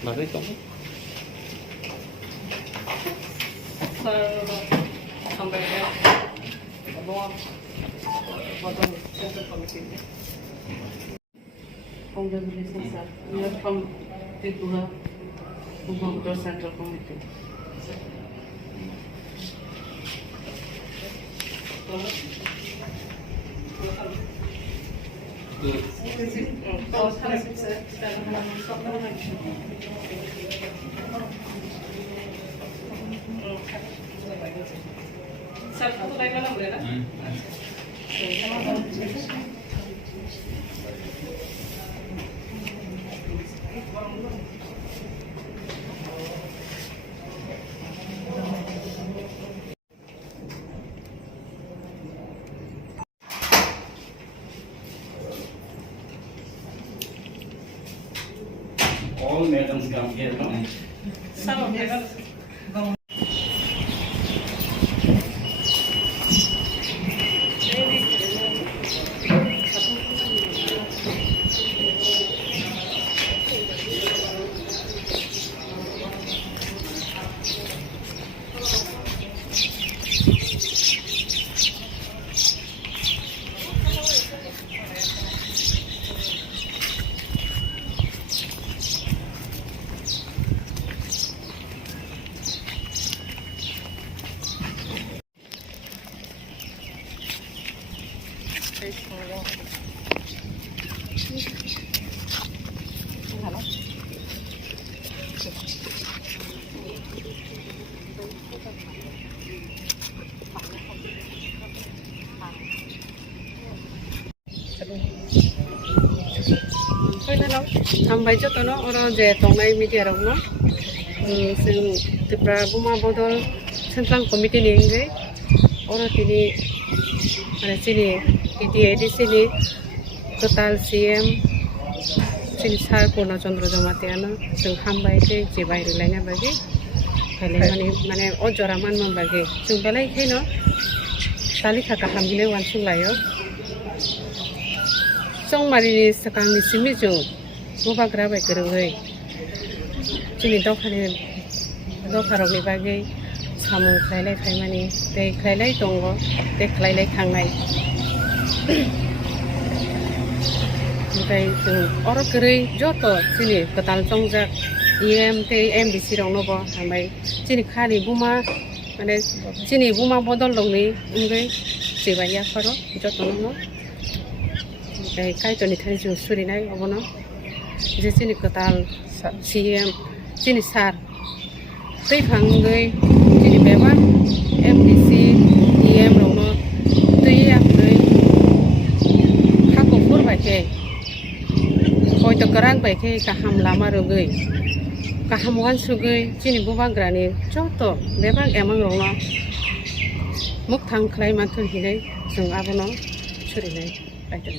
Mari kamu. Sampai bawah potong center komisi. Congratulations sir. You are from Tripura, Bhumagor Central Committee. All madams come here, no? Some of them. Sampai jotono orang je tongai media rongno, sing Tripura Bhumagor Central Committee ni ingai, orang tini, mana sini, PDAD sini, total CM, sini Sar Purna Chandra Jamatiano, sing hambai je jibai rilainya bagi, kalau mana ojoraman membagi, sing balai kino, tali kakak hambile wansung layo. Song mari sekarang ni simi jung, buka kerja kerungai. Jadi dokar ni bagi, samu kelai mani, teh kelai tunggu, teh kelai kangai. Mukai jung orang kerja joto sini ketal tongja, MBC rong nopo sampai sini kali buma, mana sini buma bodol dong ni, enggak sebaya karo joto nopo. Kai to ni thani jung suri nai obono je sini ketal CM sini sar tei phangai sini beba MDC EM rono tei akai khako phur bai ke koi to karang bai ke kaham lama rogai kaham wan sugai sini bubagra ni joto beba emang rono muk thang khlai man thun hinai jung abono suri nai bai to